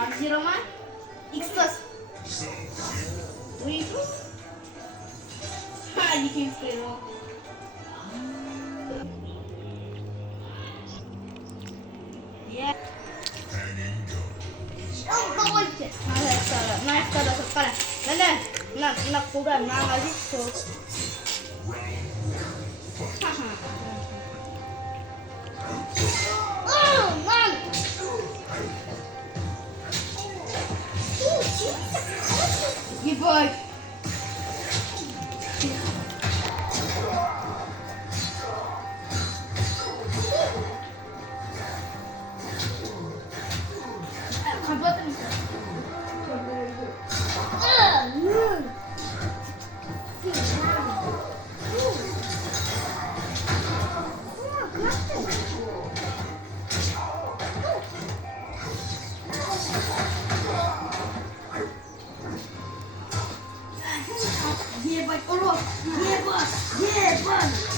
Arziroman X+. We you can fail. Yeah. Oh, 이렇게. 나 젓가락. 나 고기 안 나가지. 이거. Ебать, урод! Ебать! Ебать!